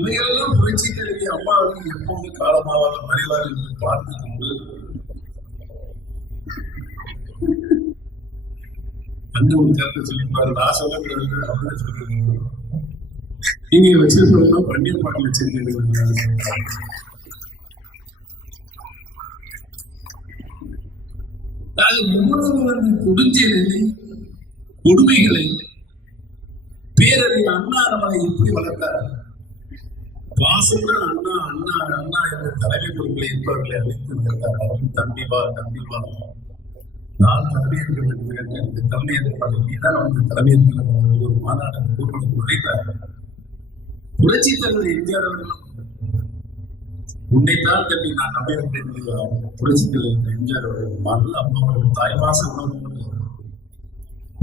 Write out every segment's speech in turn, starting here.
இவைகளெல்லாம் புரட்சி தலைவி அம்மாவுக்கு எப்போது காலமாவாக மறைவார் என்று பார்த்து கொண்டு அந்த ஒரு கருத்தை சொல்லியிருப்பாரு. நான் சொல்லக்கூடாது அப்படின்னு சொல்றீங்க. நீங்க வச்சிருந்தோம்னா பன்னீர் பாட்டில் வச்சிருக்கீங்க. அது முழுவதும் கொடுஞ்செயலை கொடுமைகளை பேரறிஞர் அண்ணா நம்மளை எப்படி வளர்த்தார்? பாசம்தான் அண்ணா அண்ணா அண்ணா என்ற தலைமை பொருட்களை இருப்பவர்களை அழைத்து நிறுத்தார். தம்பி வா தம்பி வா, நான் தலைமையேற்க வேண்டும் என்று எனக்கு தலைமையேற்பாடு நீதான் வந்து தலைமையேற்க ஒரு மாநாடு கூட்டணி நுழைத்தார். புரட்சி தலைவர் எம்ஜிஆர் அவர்களும் உன்னைத்தான் தம்பி நான் நம்பியிருக்கேன். புரட்சி தலைவர் எம்ஜிஆர் அவர்கள் மகள் அம்மா அவர்கள் தாய்மாச உணவு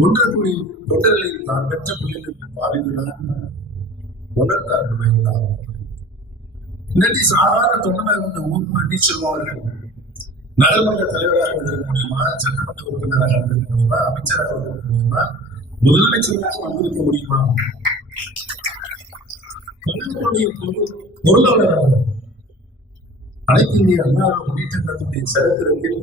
ஒன்றக்கூடிய தொண்டர்களை தான் பெற்ற பிள்ளைகளுக்கு பாவித்துதான் உணர்த்தார். இன்னைக்கு சாதாரண தொண்டனாக இருந்த ஊர் நீச்சல் அவர்கள் நகர்மன்ற தலைவராக இருந்திருக்க முடியுமா, சட்டமன்ற உறுப்பினராக இருந்திருக்க முடியுமா, அமைச்சராக இருந்திருக்க முடியுமா, முதலமைச்சராக வந்திருக்க முடியுமா? பொருளாளராக அனைத்து இந்திய அண்ணா முன்னேற்ற கழகத்தினுடைய சரித்திரத்தில்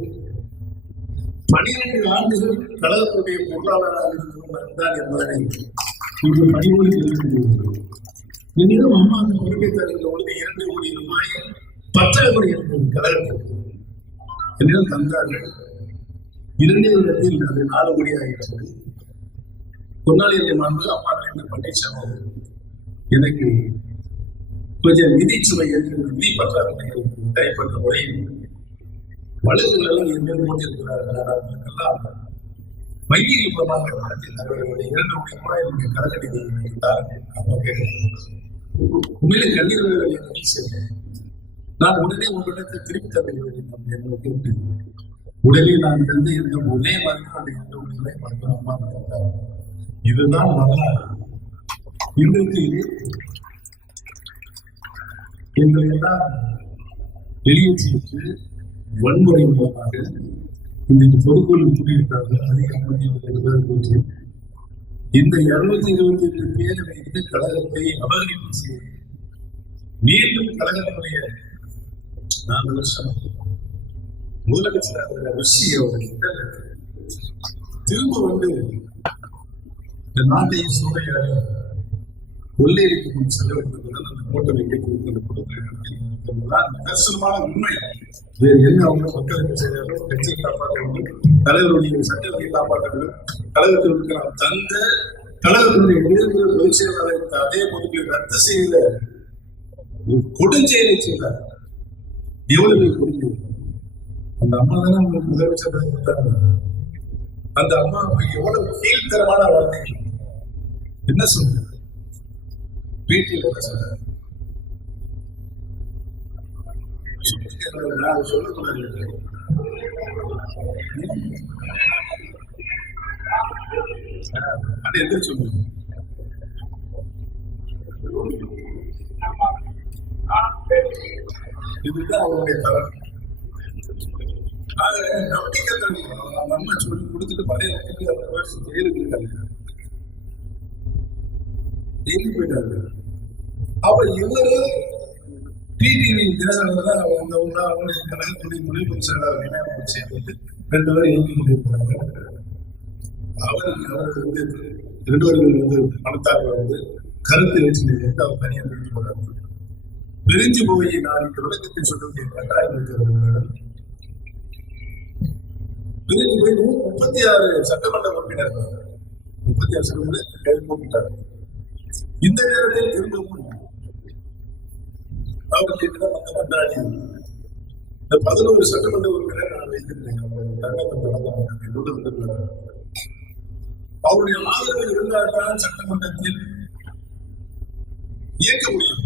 12 ஆண்டுகள் கழகத்துடைய பொருளாளராக இருந்து கொண்டிருந்தார் என்பதனை இன்று பணிமொழி எழுதியிருக்கிறது. என்னிடம் அம்மா அந்த பொறுப்பை தருகின்ற பொழுது 2 கோடி ரூபாய் பற்றாக்குறை இருந்தது கழகத்திற்கு. என்னிடம் தந்தார்கள். 2 வருடத்தில் அது 4 கோடி ஆகின்றது. பொன்னாளியரை மாண்பு அம்மா பன்னீர்செல்வம் எனக்கு கொஞ்சம் நிதி சுமை இருக்கிறது, நிதி பற்றாக்குறை தனிப்பட்ட முறையில் வழக்குகள் எல்லாம் என் போட்டிருக்கிறார்கள். அவர்களுக்கெல்லாம் வங்கி மூலமாக நடத்தில் அவர்களுடைய 2 கோடி ரூபாய் என்னுடைய கழக நிதி தாருங்கள். அவங்க உண்மையிலே கண்ணீர் சென்றேன். நான் உடனே உங்களிடத்தை திருப்பி தர வேண்டும் என்று கேட்டு உடனே நான் தந்து இருந்த ஒரே மாதிரி அந்த 2 கோடி ரூபாய் மட்டும் அம்மா தந்தார். இதுதான் வரலாறு. இன்றைக்கு எங்களை எல்லாம் வெளியேற்றிவிட்டு வன்முறை மூலமாக இன்றைக்கு பொதுக்குழு கூட்டியிருக்கார்கள். அதிக இந்த 228 பேரை வைத்து கழகத்தை அபகரிப்பு செய்ய மீண்டும் கழகத்துடைய 4 வருஷம் முதலமைச்சர் ருஷியோட திரும்ப வந்து இந்த நாட்டையும் சூறையாடி கொள்ளையடிக்கு கொண்டு செல்ல வேண்டும். அந்த கோட்டை வைக்க நிதர்சனமான உண்மை. வேறு என்ன அவங்க மக்களுக்கு செய்தாலும் கட்சியை காப்பாற்ற வேண்டும், தலைவருடைய சட்டத்தை காப்பாற்ற வேண்டும். கழகத்தில் இருக்கிற தந்த கழகத்தினுடைய உயர்ந்த பொதுச் செயலாளர் அதே பொதுக்களை ரத்து செய்த கொடுஞ்செயலை செய்தார். எவ்வளவு கொடுங்க அந்த அம்மா தானே உங்களுக்கு முதலமைச்சர் கொடுத்தாங்க. அந்த அம்மா எவ்வளவு கீழ்த்தரமான வார்த்தைகள் என்ன சொல்ற பேட்டியில் என்ன சொல்ற சொல்லக்கூடாது. அது எது சொல்லுங்க இதுதான் அவருடைய தவறு. நம்பிக்கை நம்ம சொல்லி கொடுத்துட்டு பழைய ஜெயிலுக்கு போயிட்டாரு. அவர் இவரு டிடிவி தினகரன் அவங்களுடைய கழகத்துடைய துணை செயலாளர் சேர்ந்து 2 பேரும் இயங்கி கொண்டிருக்கிறாங்க. அவருக்கு வந்து 2 பேர்கள் வந்து பணத்தார்கள் வந்து கருத்து வச்சு அவர் தனியாக பிரிஞ்சு போறாரு. பிரிஞ்சு போய் நான் இந்த விளக்கத்தை சொல்லக்கூடிய கட்டாயம் இருக்கிறவர்களிடம் பிரிஞ்சு போய் 36 சட்டமன்ற உறுப்பினர்கள் 36 சட்டமன்ற கைது போட்டார். இந்த நேரத்தில் திரும்பவும் அவருக்கு கொண்டாடி இந்த 11 சட்டமன்ற உறுப்பினர் நான் வைத்திருந்தேன். அவருடைய ஆதரவு இருந்தால்தான் சட்டமன்றத்தில் இயக்க முடியும்,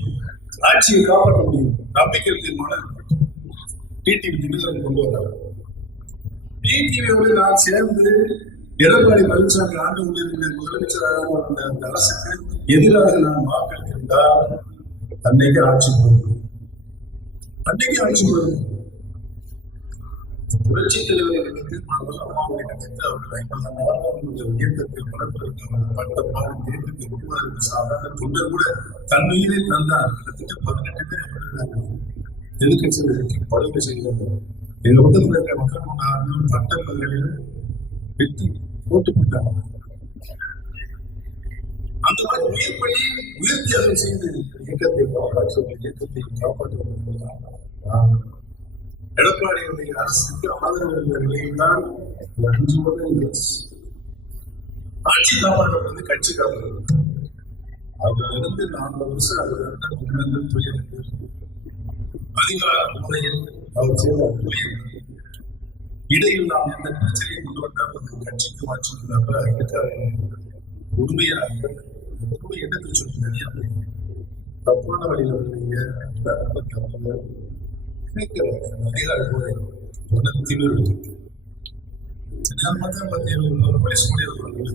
ஆட்சியை காப்பாற்ற முடியும். நம்பிக்கை தீர்மானம் டிடிவி தினகரன் கொண்டு வந்தார். டிடிவியோடு நான் சேர்ந்து எடப்பாடி பழனிசாமி ஆண்டு கொண்டிருந்த முதலமைச்சராக வந்த அந்த அரசுக்கு எதிராக நான் வாக்களித்திருந்தால் அன்னைக்கு ஆட்சி போகும். புரட்சித் தலைவரை நினைத்து அம்மாவை நினைத்து அவர்கள் 50 நாளுடைய இயக்கத்தை வளர்ப்பதற்கு அவர்கள் பட்ட பாடு இயக்கத்தை உருவாக்க சாதாரண தொண்டர் கூட தன் உயிரை தந்தார். கிட்டத்தட்ட 18 பேர் இறந்தார்கள். எதிர்கட்சிகளுக்கு படுகொலை செய்கிறார்கள். எங்க பக்கத்தில் இருக்கிற மக்கள் கொண்டாடும் பட்ட பகுதிகளில் வெட்டி போட்டு போட்டாங்க. அந்த மாதிரி உயிர்ப்பலி உயிர் தியாகம் செய்து இயக்கத்தை காப்பாற்றுவதற்காக எடப்பாடியுடைய அரசுக்கு ஆதரவு என்ற நிலையில்தான் 5 வருடம் ஆட்சி காப்பாற்றுவது கட்சி காப்பாற்று. அதிலிருந்து 4 வருஷம் அதிலிருந்து துன்பங்கள் துயரங்கள் அதிகார முறையில் அவர் செய்த துயர் இடையில் நாம் எந்த பிரச்சனையை கொண்டு வந்தால் அந்த கட்சிக்கு ஆட்சிக்கு உண்மையாக எண்ணத்தை சொல்லி தப்பான வழியில் வருவீங்க அதிகார முறை திமிர் மத்திய பேச முடியாது.